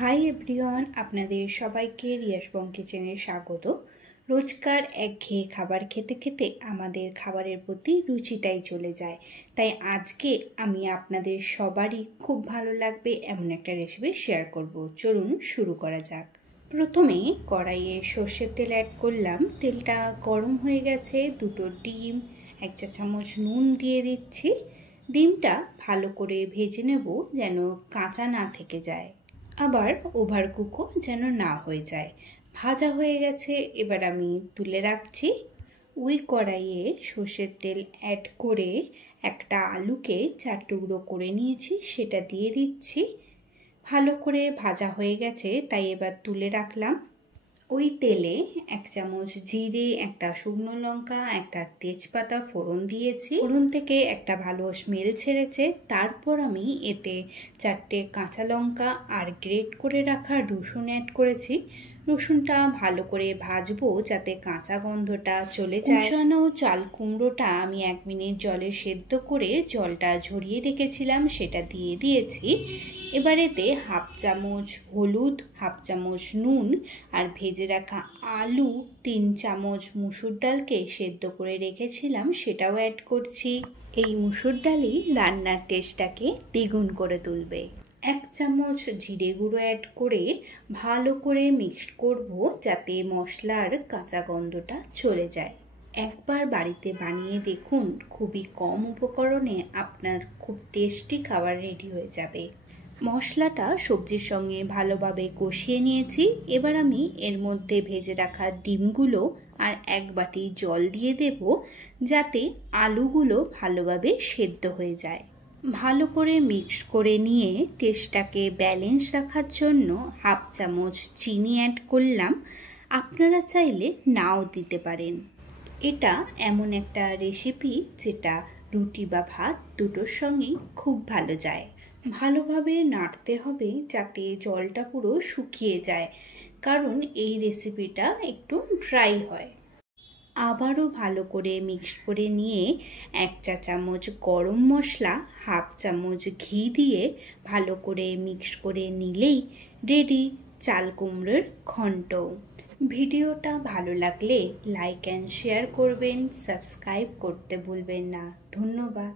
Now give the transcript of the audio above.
Hi everyone, আপনাদের সবাইকে রিয়াসবং কিচেনে স্বাগত। রোজকার একঘেয়ে খাবার খেতে খেতে আমাদের খাবারের প্রতি রুচিটাই চলে যায়। তাই আজকে আমি আপনাদের সবারই খুব ভালো লাগবে এমন একটা রেসিপি শেয়ার করব। চলুন শুরু করা যাক। প্রথমে কড়াইয়ে সর্ষের তেল অ্যাড করলাম। তেলটা গরম হয়ে গেছে। 2টো ডিম, 1 চা চামচ নুন দিয়ে দিচ্ছি। ডিমটা ভালো করে ভেজে নেব যেন কাঁচা না থেকে যায়, আবার ওভারকুকও যেন না হয়ে যায়। ভাজা হয়ে গেছে, এবার আমি তুলে রাখছি। ওই কড়াইয়ে সর্ষের তেল অ্যাড করে একটা আলুকে 4 টুকরো করে নিয়েছি, সেটা দিয়ে দিচ্ছি। ভালো করে ভাজা হয়ে গেছে, তাই এবার তুলে রাখলাম। ওই তেলে 1 চামচ জিরে, একটা শুকনো লঙ্কা, একটা তেজপাতা ফোড়ন দিয়েছি। ফোড়ন থেকে একটা ভালো স্মেল ছেড়েছে। তারপর আমি এতে 4টে কাঁচা লঙ্কা আর গ্রেট করে রাখা রসুন অ্যাড করেছি। রসুনটা ভালো করে ভাজবো যাতে কাঁচা গন্ধটা চলে যায়। কুচানো চাল কুমড়োটা আমি 1 মিনিট জলে সেদ্ধ করে জলটা ঝরিয়ে রেখেছিলাম, সেটা দিয়ে দিয়েছি। এবার এতে 1/2 চামচ হলুদ, 1/2 চামচ নুন আর ভেজে রাখা আলু, 3 চামচ মুসুর ডালকে সেদ্ধ করে রেখেছিলাম সেটাও অ্যাড করছি। এই মুসুর ডালই রান্নার টেস্টটাকে দ্বিগুণ করে তুলবে। 1 চামচ জিরে গুঁড়ো অ্যাড করে ভালো করে মিক্সড করব যাতে মশলার কাঁচা গন্ধটা চলে যায়। একবার বাড়িতে বানিয়ে দেখুন, খুবই কম উপকরণে আপনার খুব টেস্টি খাবার রেডি হয়ে যাবে। মশলাটা সবজির সঙ্গে ভালোভাবে কষিয়ে নিয়েছি। এবার আমি এর মধ্যে ভেজে রাখা ডিমগুলো আর 1 বাটি জল দিয়ে দেব যাতে আলুগুলো ভালোভাবে সেদ্ধ হয়ে যায়। ভালো করে মিক্স করে নিয়ে টেস্টটাকে ব্যালেন্স রাখার জন্য 1/2 চামচ চিনি অ্যাড করলাম। আপনারা চাইলে নাও দিতে পারেন। এটা এমন একটা রেসিপি যেটা রুটি বা ভাত দুটোর সঙ্গেই খুব ভালো যায়। ভালোভাবে নাড়তে হবে যাতে জলটা পুরো শুকিয়ে যায়, কারণ এই রেসিপিটা একটু ড্রাই হয়। আবারও ভালো করে মিক্স করে নিয়ে 1 চা চামচ গরম মশলা, 1/2 চামচ ঘি দিয়ে ভালো করে মিক্স করে নিলেই রেডি চাল কুমড়োর ঘন্ট। ভিডিওটা ভালো লাগলে লাইক অ্যান্ড শেয়ার করবেন, সাবস্ক্রাইব করতে ভুলবেন না। ধন্যবাদ।